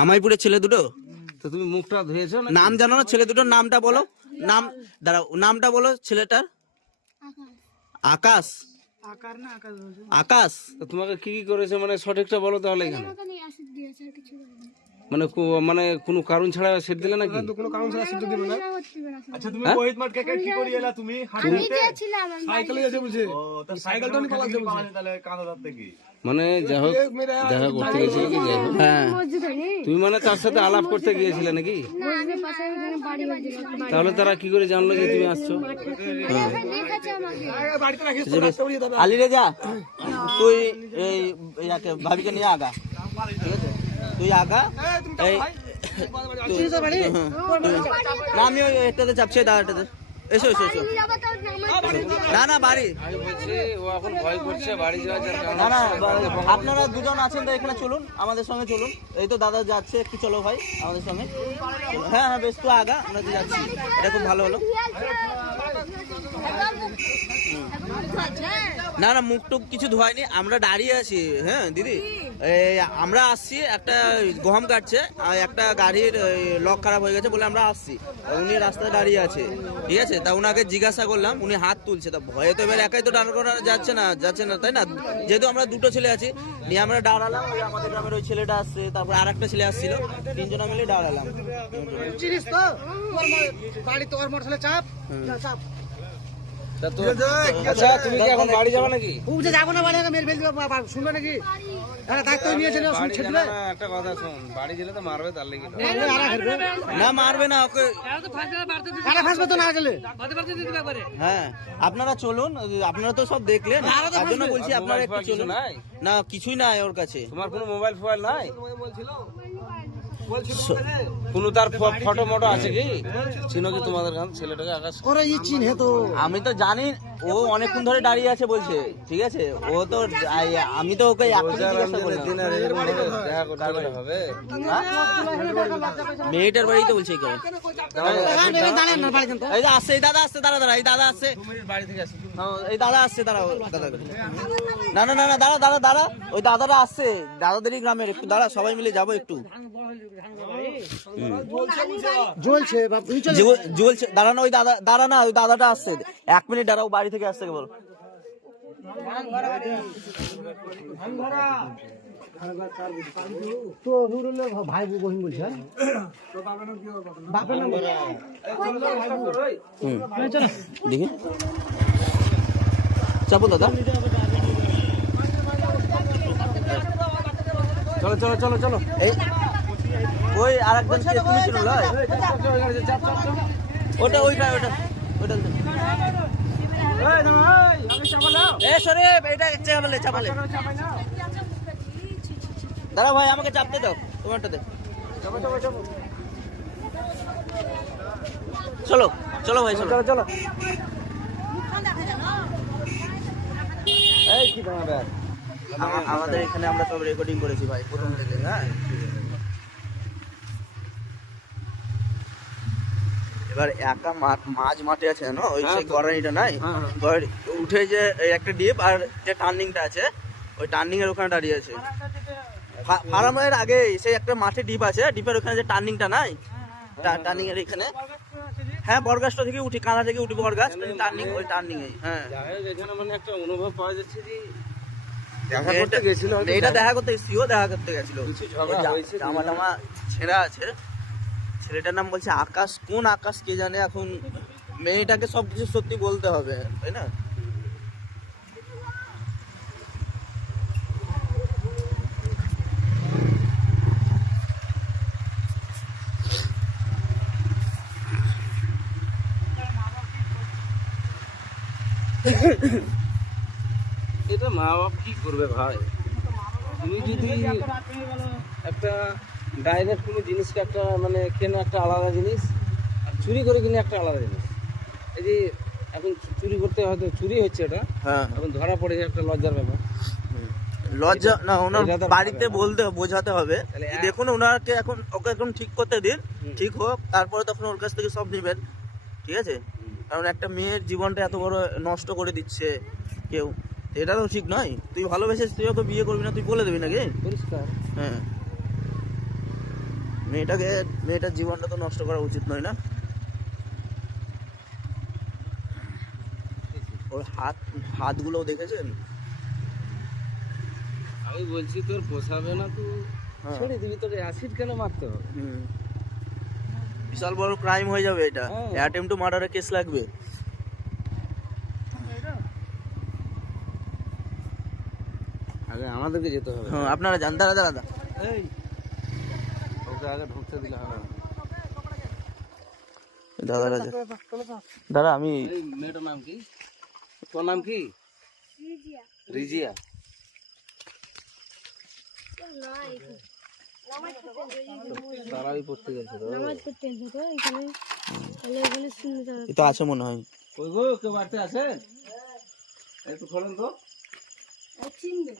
আমাইপুরের ছেলে দুটো। তো তুমি মুখটা ধুয়েছো না? নাম জানো না ছেলে দুটোর? নামটা বলো। নাম দাঁড়াও, নামটা বলো ছেলেটার। আকাশ। আকাশ। তো তোমাকে কি কি করেছে মানে সঠিকটা বলো তাহলে। এখানে মানে মানে কোনো কারণ ছাড়া সেট দিলে নাকি? কোনো কারণ ছাড়া সিদ্ধ দিল না। আচ্ছা তুমি মোহিত মাঠ কে কি করি এলা তুমি? আমি গিয়েছিলাম সাইকেলে যেতে বলছে। ও তার সাইকেলটা নিয়ে পালাতে বলছে। তাহলে কাঁদো রাত থেকে মানে যা হোক দেখা করতে গেছিলে কি? যাই হোক। হ্যাঁ তুমি মানে তার সাথে আলাপ করতে গিয়েছিলে নাকি? না আমি পাশে বাড়ি তাহলে তারা কি করে জানলো যে তুমি আসছো? দেখাচ্ছে আমাকে বাড়িতে রাখিস তো রাস্তা বলিয়ে দাদা। আলী রেজা, তুই এই ইয়াকে ভাবিকে নিয়ে আগা, ঠিক আছে? তুই আগা। এই না আমি ওই একটাতে চাপছি, দাঁড়াটাতে। এসো এসো এসো। না না বাড়ি, আমি বলছি ও এখন ভয় করছে বাড়ি যাওয়ার জন্য। না না আপনারা দুজন আছেন তো এখানে চলুন, আমাদের সঙ্গে চলুন। এই তো দাদা যাচ্ছে, একটু চলো ভাই আমাদের সঙ্গে। হ্যাঁ হ্যাঁ বেশ, তো আগা, আমরা তো যাচ্ছি। এটা খুব ভালো হলো। না না মুখ টুক কিছু ধোয়ায়নি, আমরা দাঁড়িয়ে আছি। হ্যাঁ দিদি, এই আমরা আসছি, একটা গম কাটছে, আর একটা গাড়ির লক খারাপ হয়ে গেছে বলে আমরা আসছি। উনি রাস্তায় দাঁড়িয়ে আছে, ঠিক আছে? তা উনাকে জিজ্ঞাসা করলাম, উনি হাত তুলছে। তা ভয়ে তো এবার একাই তো দাঁড় করা যাচ্ছে না, তাই না? যেহেতু আমরা দুটো ছেলে আছি, নিয়ে আমরা দাঁড়ালাম। ওই আমাদের গ্রামের ওই ছেলেটা আসছে, তারপর আর একটা ছেলে আসছিল, তিনজনা মিলে দাঁড়ালাম। চিনিস তো বাড়ি তোমার মোটরসাইকেলে চাপ চাপ। আচ্ছা তুমি কি এখন বাড়ি যাবে নাকি? বুঝে যাবো না, বাড়ি মেল ফেল দিবে, শুনবে নাকি? হ্যাঁ দায়িত্ব নিয়েছে না, বাড়ি ছেড়ে গেলে দিবে। না, একটা কথা শোন, বাড়ি গেলে তো মারবে, তার লেগে না মারবে না ওকে। আরে ফাঁসবে তো না গেলে। হ্যাঁ আপনারা চলুন, আপনারা তো সব দেখলেন, তার জন্য বলছি আপনারা একটু চলুন। নাই না কিছুই নাই ওর কাছে। তোমার কোনো মোবাইল ফোবাইল নাই? কোনো তার ফটো মটো আছে কি? চিনো কি তোমাদের গান ছেলেটাকে? আকাশ ওরা ই চিনহে তো। আমি তো জানি, ও অনেকক্ষণ ধরে দাঁড়িয়ে আছে বলছে, ঠিক আছে? ও তো আমি তো ওকে এখনই জিজ্ঞাসা করলাম। দেখা করতে হবে। মেয়েটার বাড়িতে বলছে কি? এই যে আসছে, এই দাদা আসছে, দাঁড়া, এই দাদা আসছে, বাড়ি থেকে আসি। এই দাদা আসছে, দাঁড়াও দাদা। না না না না দাঁড়া, ওই দাদাটা আসছে, দাদাদেরই গ্রামের। একটু দাঁড়া, সবাই মিলে যাবো একটু। জ্বলছে জ্বলছে, দাঁড়া না, ওই দাঁড়া না, ওই দাদাটা আসছে। 1 মিনিট দাঁড়াও, বাড়ি থেকে আসছে কেবল। ভাই বহিন বলছে দেখি চাপো দাদা। চলো চলো চলো চলো। এই ওই আরেকজন তুমি ছিল ওটা ওইটা ওটা ওটা চাপালে। দাঁড়া ভাই, আমাকে চাপতে দাও, তোমারটাতে। চলো চলো ভাই, চলো চলো। এই কি তোমার ব্যাগ? আমাদের এখানে আমরা সব রেকর্ডিং করেছি ভাই, প্রথম থেকে। হ্যাঁ এবার একা মাঝ মাঠে আছে না, ওই সেই গড়ানিটা নাই, উঠে যে একটা ডিপ আর যে টার্নিংটা আছে, ওই টার্নিং এর ওখানে দাঁড়িয়ে আছে। ফার্মের আগে সেই একটা মাঠে ডিপ আছে, ডিপের ওখানে যে টার্নিংটা নাই, টার্নিং এর এখানে। হ্যাঁ বরগাছটা থেকে উঠি, কানা থেকে উঠি বরগাছ, টার্নিং, ওই টার্নিং এ। হ্যাঁ এখানে মানে একটা অনুভব পাওয়া যাচ্ছে যে দেখা করতে গেছিল, এটা দেখা করতে এসেছিল, দেখা করতে গেছিল। জামা টামা ছেঁড়া আছে। ছেলেটার নাম বলছে আকাশ, কোন আকাশ কে জানে। এখন মেয়েটাকে সবকিছু সত্যি বলতে হবে, তাই না? এটা মা বাপ কি করবে ভাই? তুমি যদি একটা ডাইরেক্ট কোনো জিনিসকে একটা মানে কেন একটা আলাদা জিনিস, আর চুরি করে কিনে একটা আলাদা জিনিস। এই যে এখন চুরি করতে হয়তো চুরি হচ্ছে, এটা হ্যাঁ এখন ধরা পড়েছে, একটা লজ্জার ব্যাপার। লজ্জা না, ওনার বাড়িতে বলতে বোঝাতে হবে। দেখুন ওনাকে এখন, ওকে এখন ঠিক করতে দিন, ঠিক হোক, তারপরে তখন ওর কাছ থেকে সব নেবেন, ঠিক আছে? কারণ একটা মেয়ের জীবনটা এত বড় নষ্ট করে দিচ্ছে কেউ, এটা তো ঠিক নয়। তুই ভালোবেসে তুই ওকে বিয়ে করবি না, তুই বলে দিবি নাকি? পরিষ্কার। হ্যাঁ, মেয়েটার জীবনটা তো নষ্ট করা উচিত নয় না। ওর হাতগুলো দেখেছেন? আমি বলছি তোর পোষাবে না, তুই হ্যাঁ। ছেড়ে দিবি, তোর অ্যাসিড কেন মারতে হবে? বিশাল বড় ক্রাইম হয়ে যাবে এটা, হ্যাঁ। অ্যাটেম্প টু মার্ডারের কেস লাগবে। আগে আমাদেরকে যেতে হবে। হ্যাঁ, আপনারা যান। দাঁড়া এই ওকে আগে ঢুকতে দিলে হবে না। দাদা আমি এই মেয়েটার নাম কি? তোর নাম কি? রিজিয়া। তারাই পড়তে গেছে তো। নামাজ পড়তে এসে তো এখানে এখানে শুনতে হবে। এ তো আছে মনে হয়। ওই গো কেউ বাড়িতে আছে? একটু খোলেন তো। চিনবে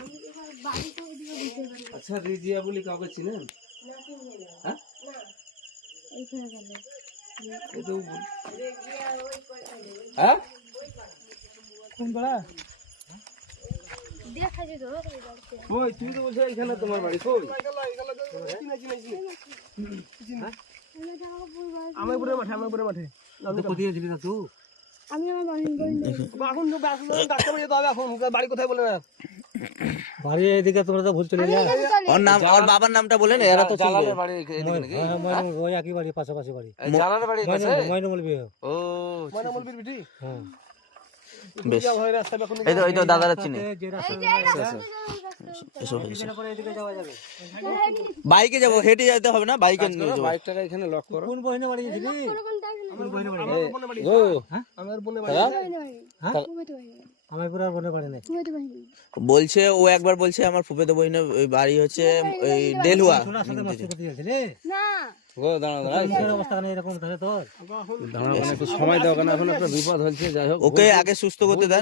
আমি এবার বাড়িতে ওদিকে বুঝতে পারি আচ্ছা, রিজিয়া বলি কাউকে চিনেন? হ্যাঁ? এইখানে গেলে এই তো হ্যাঁ? কোন পাড়া? দেখা যেত বাড়িতে। কই তুই তো বলছিস এখানে তোমার বাড়ি, কই? আমারপুরের মাঠে কোথায় ছিলি না তুই? আমি আমার বাড়ির বই এখন তো ডাক্তার বাড়ি যেতে হবে। এখন বাড়ি কোথায় বলে না? বাড়ি এদিকে তোমরা তো ভুল চলে যা ওর নাম, ওর বাবার নামটা বলেন, এরা তো চিনবে। জালালের বাড়ি এদিকে নাকি? ওই একই বাড়ি, পাশাপাশি বাড়ি। এই জালালের বাড়ি কাছে? ময়নমল বিয়ে। ও ময়না বলবির বিটি হ্যাঁ, বেশ, হয় রাস্তা এখন এই তো দাদারা চিনে। যে রাস্তা এসো। পরে এদিকে যাওয়া যাবে। বাইকে যাবো, হেঁটে যেতে হবে না, বাইকে নিয়ে যাবো। বাইকটাকে এখানে লক করো। কোন বহিনে বাড়ি গেছিলি? গো আমার বোনে বাড়ি আমার পুরো আর বোনের বাড়ি নেই। বলছে ও একবার বলছে আমার ফুফেতো বইনের ওই বাড়ি হচ্ছে ওই ডেলুয়া। শোনার সাথে মস্তি করতে যাচ্ছিলি? না গো দাঁড়া কিসের অবস্থা কেন এরকম থাকে তোর? দাঁড়া, একটু সময় দাও, কেন এখন একটা বিপদ হচ্ছে। যাই হোক, ওকে আগে সুস্থ করতে দেন।